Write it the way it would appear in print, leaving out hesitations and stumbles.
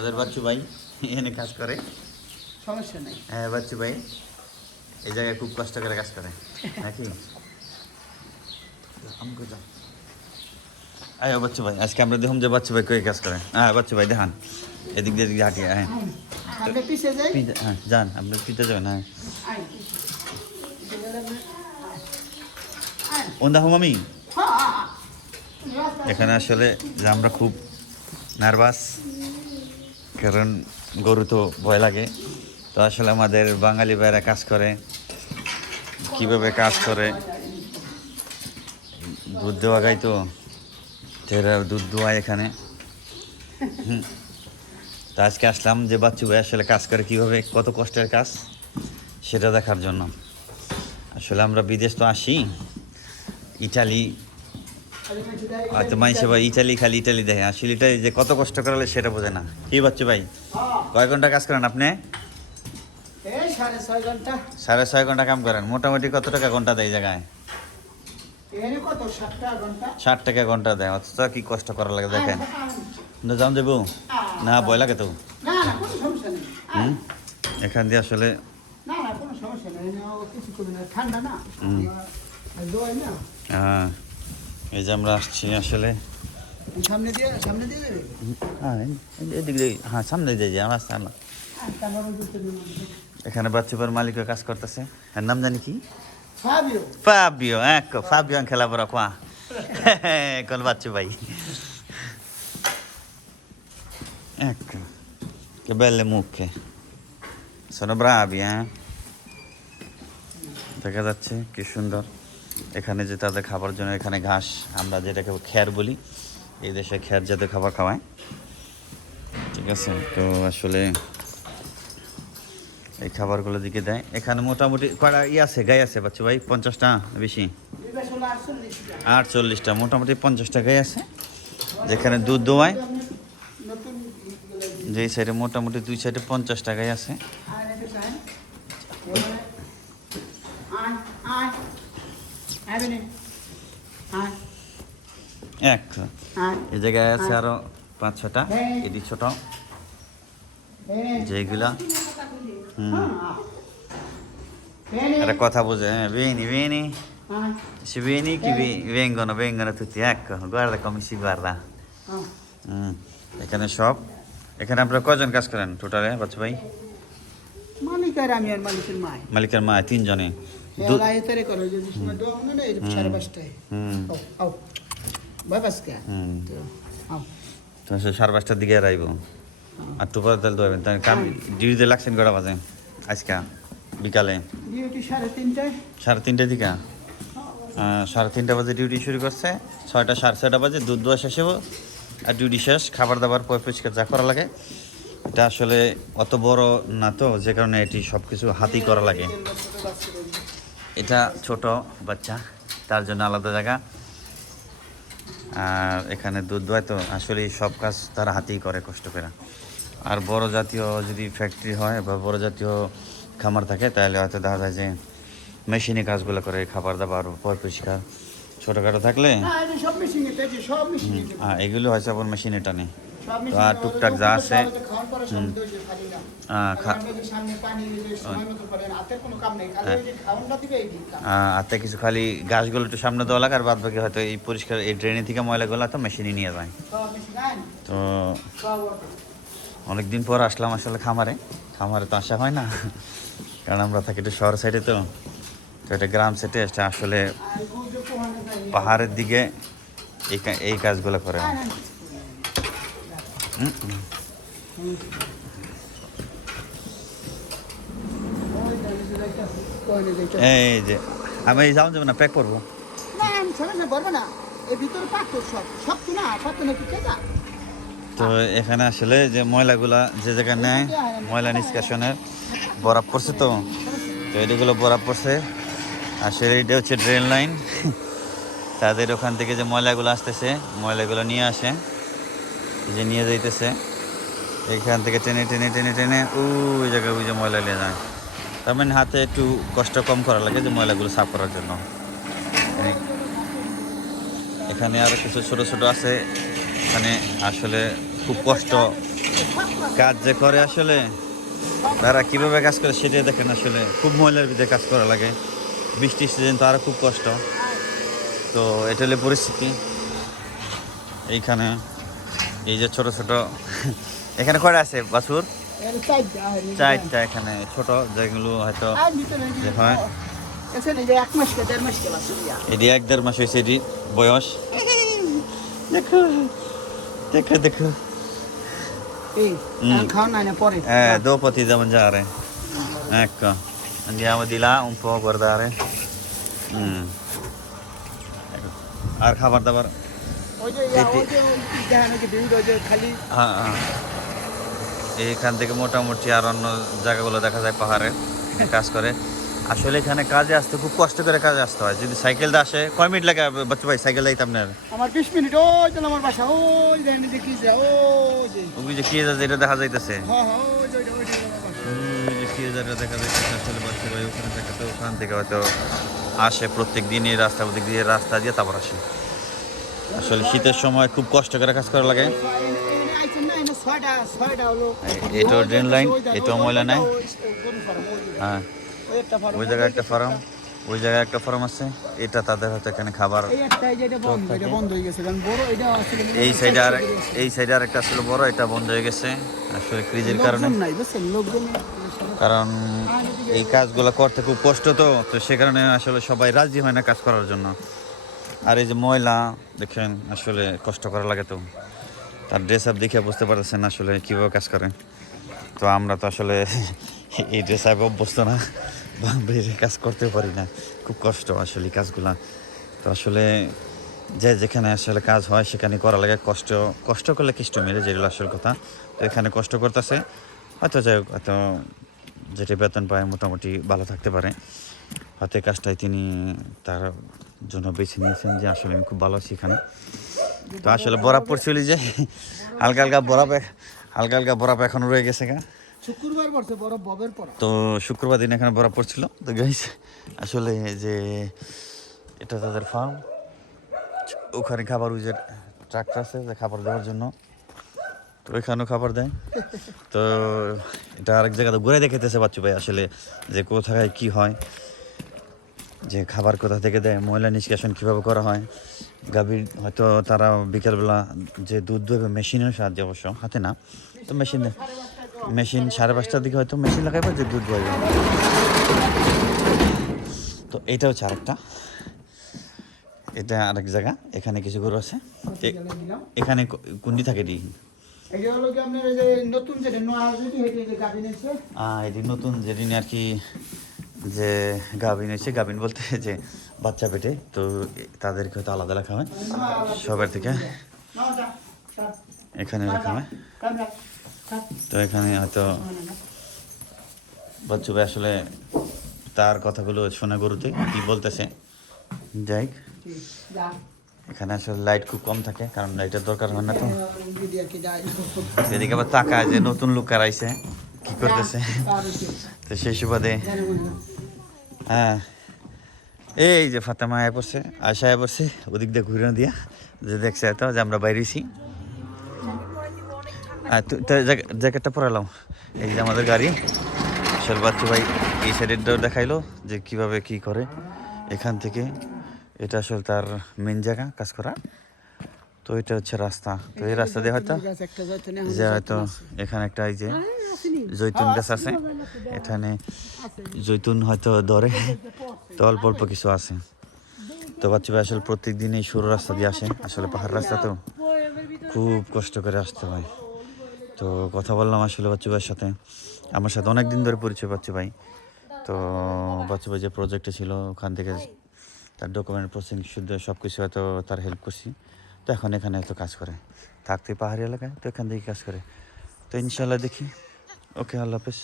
আমাদের বাচ্চু ভাই এখানে কাজ করে, সমস্যা নাই। হ্যাঁ বাচ্চু ভাই এই জায়গায় খুব কষ্ট করে কাজ করে নাকি আমাকে যাও আয় বাচ্চু ভাই আজকে আমরা দেখুন যে বাচ্চু ভাই কই কাজ করে। হ্যাঁ বাচ্চু ভাই দেখান এদিক দিয়ে এদিক হাঁটিয়ে। হ্যাঁ আমরা পিছে যাই। হ্যাঁ যান আপনি পিতে যাবেন। হ্যাঁ আয়। ওন দেখো মামি হ্যাঁ। এখানে আসলে যে আমরা খুব নার্ভাস, কারণ গরু তো ভয় লাগে। তো আসলে আমাদের বাঙালি ভাইরা কাজ করে, কিভাবে কাজ করে, দুধ দেওয়া গাই তো এরা দুধ দোয়ায় এখানে। তো আজকে আসলাম যে বাচ্চু ভাই আসলে কাজ করে কীভাবে, কত কষ্টের কাজ সেটা দেখার জন্য। আসলে আমরা বিদেশ তো আসি, ইটালি হয়তো মানুষে ভাই ইটালি খালি ইটালি দেখে, আসলে ইটালি যে কত কষ্ট করালে সেটা বোঝে না। কি বাচ্চু ভাই কয় ঘন্টা কাজ করেন আপনি? এই 6.5 ঘন্টা। 6.5 ঘন্টা কাম করেন। মোটামুটি কত টাকা ঘন্টা দেয় এই জায়গায়? এখানে কত 7 টাকা ঘন্টা। 60 টাকা ঘন্টা দেয়, অথচ কি কষ্ট করা লাগে দেখেন। যান দেবো না, ভয় লাগে তো। না না কোনো সমস্যা নেই। হুম এখান দিয়ে আসলে না না কোনো সমস্যা নেই, কিছু করবে না, ঠান্ডা না। আর দোয়াই না। হ্যাঁ এই যে আমরা আসছি আসলে। সামনে দিয়ে দেবে। হ্যাঁ এদিক দিয়ে, হ্যাঁ সামনে দিয়ে যাই আমার সামনে। এখানে বাচ্চুবার মালিকের কাজ করতেছে, এর নাম জানি কি? Fabio. Fabio, ecco, Fabio anche lavora qua col Baccio vai. Ecco, che belle mucche. Sono bravi, দেখা যাচ্ছে কি সুন্দর। এখানে যে তাদের খাবার জন্য এখানে ঘাস, আমরা যেটাকে খ্যার বলি, এই দেশে খ্যার জাতীয় খাবার খাওয়ায়। ঠিক আছে, তো আসলে এই খাবারগুলো দিকে দেয়। এখানে মোটামুটি কয়টা আছে গাই আছে বাচ্চা ভাই? 50টা বেশি? 48টা, মোটামুটি 50টা গাই আছে যেখানে দুধ দোয়ায়। যেই সাইডে মোটামুটি 2 সাইডে 50টা গাই আছে। এক এই জায়গায় আছে আরো 5-6টা, এটি ছোট যেগুলা একটা কথা বোঝে। Vieni, vieni. Si vieni che vengono tutti. Ecco, guarda come si guarda. এখানে সব, এখানে আপনারা কয়জন কাজ করেন টোটালে বাচ্চা ভাই? মালিক আর আমি আর মালিকের মা 3 জনে। তো 5:30টার দিকে আইব আর টুপার তেল দোয়াবেন। তাই কাম ডিউটিতে লাগছেন কটা বাজে আজকে? বিকালে 3:30 দিকে, 3:30 বাজে ডিউটি শুরু করছে। 6টা 6:30 বাজে দুধ দোয়া শেষ হবো আর ডিউটি শেষ। খাবার দাবার পরিষ্কার যা করা লাগে, এটা আসলে অত বড় না তো, যে কারণে এটি সব কিছু হাতেই করা লাগে। এটা ছোট বাচ্চা, তার জন্য আলাদা জায়গা। আর এখানে দুধ দোয়ায় তো আসলে সব কাজ তারা হাতেই করে কষ্ট করে। আর বড় জাতীয় যদি ফ্যাক্টরি হয় বা বড় জাতীয় খামার থাকে, তাহলে হয়তো দেখা যায় যে মেশিনে কাজগুলো করে, খাবার দাবার পরিষ্কার। ছোটোখাটো থাকলে এগুলো হয়তো আবার মেশিনে টানে। তো আর টুকটাক যা আছে হাতে কিছু খালি গাছগুলো একটু সামনে দেওয়া লাগে, আর বাদ বাকি হয়তো এই পরিষ্কার এই ড্রেনের থেকে ময়লাগুলো তো মেশিনে নিয়ে যায়। তো অনেকদিন পর আসলাম আসলে খামারে তো আসা হয় না, কারণ আমরা থাকি একটু শহর সাইডে। তো এটা গ্রাম সাইডে, এটা আসলে পাহাড়ের দিকে এই কাজগুলো করে। এই যে আমি যাও যাবো না, প্যাক করবো। তো এখানে আসলে যে ময়লাগুলা যে জায়গায় নেয়, ময়লা নিষ্কাশনের বরাব পড়ছে। তো এগুলো বরাব পড়ছে, আসলে এটা হচ্ছে ড্রেন লাইন। তাদের ওখান থেকে যে ময়লাগুলো আসতেছে, ময়লাগুলো নিয়ে আসে, যে নিয়ে যাইতেছে এইখান থেকে টেনে টেনে টেনে টেনে ওই জায়গায় ওই যে ময়লা নিয়ে যায়। তার মানে হাতে একটু কষ্ট কম করা লাগে যে ময়লাগুলো সাফ করার জন্য। এখানে আরও কিছু ছোট ছোট আছে, এখানে আসলে খুব কষ্ট কাজ যে করে আসলে তারা কিভাবে কাজ করে সেটাই দেখেন আসলে খুব ময়লার ভিতরে কাজ করা লাগে বৃষ্টির সিজন তো আরো খুব কষ্ট তো এটা হলে পরিস্থিতি এইখানে এই যে ছোট ছোট এখানে কয়টা আছে বাছুর এর চাইটা চারটা এখানে ছোট যেগুলো হয়তো আর ভিতরে যে হয় এসে এই যে 1 মাস কে 1.5 মাস কে বাসুরিয়া এটি 1-1.5 মাস হয়েছে এটি বয়স দেখো দেখো দেখো এই খাওয়া না পরে dopo ti devo mangiare ecco andiamo di là un po' a guardare ecco. আর খাবার দাবার ওই যে দেখেন যে ভিউ যে খালি হ্যাঁ হ্যাঁ এইখান থেকে মোটামুটি আর অন্য জায়গাগুলো দেখা যায় পাহাড়ে যে কাজ করে আসলে এখানে কাজে আসতে খুব কষ্ট করে কাজে আসতে হয় যদি সাইকেল দিয়ে আসে কয় মিনিট লাগে বাচ্চা ভাই সাইকেল দিতে আপনার আমার 20 মিনিট ওই তো আমার বাসা ওই দেখেন দেখি যা ওই যে ওই যে কি যেটা দেখা যাইতেছে হ্যাঁ হ্যাঁ ওই যে আমার বাসা ওই যে কি যেটা দেখা যাইতেছে আসলে বাচ্চা ভাই ওখানে থেকে তো ওখান থেকে হয়তো আসে প্রত্যেক দিন এই রাস্তা প্রত্যেক দিয়ে রাস্তা দিয়ে তারপর আসে আসলে শীতের সময় খুব কষ্ট করে কাজ করা লাগে এটা ড্রেন লাইন এটা ময়লা নাই হ্যাঁ ওই জায়গায় একটা ফার্ম ওই জায়গায় একটা ফার্ম আছে এটা তাদের হয়তো এখানে খাবার এই সাইডে আর এই সাইডে আর একটা আসলে বড় এটা বন্ধ হয়ে গেছে আসলে ক্রিজের কারণে কারণ এই কাজগুলো করতে খুব কষ্ট তো তো সে কারণে আসলে সবাই রাজি হয় না কাজ করার জন্য আর এই যে ময়লা দেখেন আসলে কষ্ট করা লাগে তো তার ড্রেস আপ দেখে বুঝতে পারতেছেন আসলে কীভাবে কাজ করে তো আমরা তো আসলে এই ড্রেস আপ অভ্যস্ত না বাইরে কাজ করতে পারি না খুব কষ্ট আসলে এই কাজগুলা তো আসলে যে যেখানে আসলে কাজ হয় সেখানে করা লাগে কষ্ট করলে কষ্ট মেরে যেগুলো আসল কথা তো এখানে কষ্ট করতেছে হয়তো যাই হোক হয়তো যেটা বেতন পায় মোটামুটি ভালো থাকতে পারে হয়তো এই কাজটাই তিনি তার জন্য বেছে নিয়েছেন যে আসলে আমি খুব ভালো আছি এখানে তো আসলে বরফ পড়ছিল যে হালকা হালকা বরফ এখনো রয়ে গেছে গা শুক্রবার পড়ছে বরফ ববের পর তো শুক্রবার দিন এখানে বরফ পড়ছিল তো গাইস আসলে যে এটা তাদের ফার্ম ওখানে খাবার ওই যে ট্রাক্টর আছে যে খাবার দেওয়ার জন্য তো ওইখানেও খাবার দেয় তো এটা আরেক জায়গাতে ঘুরে দেখাইতেছে বাচ্চু ভাই আসলে যে কোথায় কি হয় যে খাবার কোথা থেকে দেয় ময়লা নিষ্কাশন কীভাবে করা হয় গাভীর হয়তো তারা বিকেলবেলা যে দুধ দোবে মেশিনের সাহায্যে অবশ্য হাতে না তো মেশিন 5:30টার দিকে হয়তো মেশিন লাগাইবে যে দুধ দোয়াইবে তো এটা হচ্ছে আরেকটা এটা আরেক জায়গা এখানে কিছু গরু আছে এখানে কুন্ডি থাকে এটি এটি নতুন যেটি আর কি যে গাভিন হয়েছে গাভিন বলতে যে বাচ্চা পেটে তো তাদেরকে হয়তো আলাদা রাখা হয় সবার থেকে এখানে রাখা হয় তো এখানে হয়তো বাচ্চু ভাই আসলে তার কথাগুলো শোনা গরুতে কি বলতেছে যাই এখানে আসলে লাইট খুব কম থাকে কারণ লাইটের দরকার হয় না তো এদিকে আবার তাকায় যে নতুন লোক আইছে কি করতেছে তো সেই সুবাদে হ্যাঁ এই যে ফাতেমা আয়া পড়ছে আয়সা আয়া পড়ছে ওদিক দিয়ে ঘুরে দিয়া যে দেখছে এত যে আমরা বাইরেছি জ্যাকেটটা পরালাম এই যে আমাদের গাড়ি আসলে বাচ্চু ভাই এই সাইডেরটাও দেখাইলো যে কিভাবে কি করে এখান থেকে এটা আসলে তার মেন জায়গা কাজ করা তো এটা হচ্ছে রাস্তা তো এই রাস্তা দিয়ে হয়তো যে হয়তো এখানে একটা এই যে জৈতুন গাছ আছে এখানে জৈতুন হয়তো ধরে তো অল্প অল্প কিছু আছে তো বাচ্চা ভাই আসলে প্রত্যেক দিন এই সরু রাস্তা দিয়ে আসে আসলে পাহাড় রাস্তা তো খুব কষ্ট করে আসতে হয় তো কথা বললাম আসলে বাচ্চু ভাইয়ের সাথে আমার সাথে অনেক দিন ধরে পরিচয় বাচ্চু ভাই তো বাচ্চু ভাই যে প্রজেক্টে ছিল ওখান থেকে তার ডকুমেন্ট প্রসেসিং শুদ্ধ সব কিছু হয়তো তার হেল্প করছি তো এখন এখানে হয়তো কাজ করে থাকতে পাহাড়ি এলাকায় তো এখান থেকে কাজ করে তো ইনশাল্লাহ দেখি ওকে আল্লাহ হাফেজ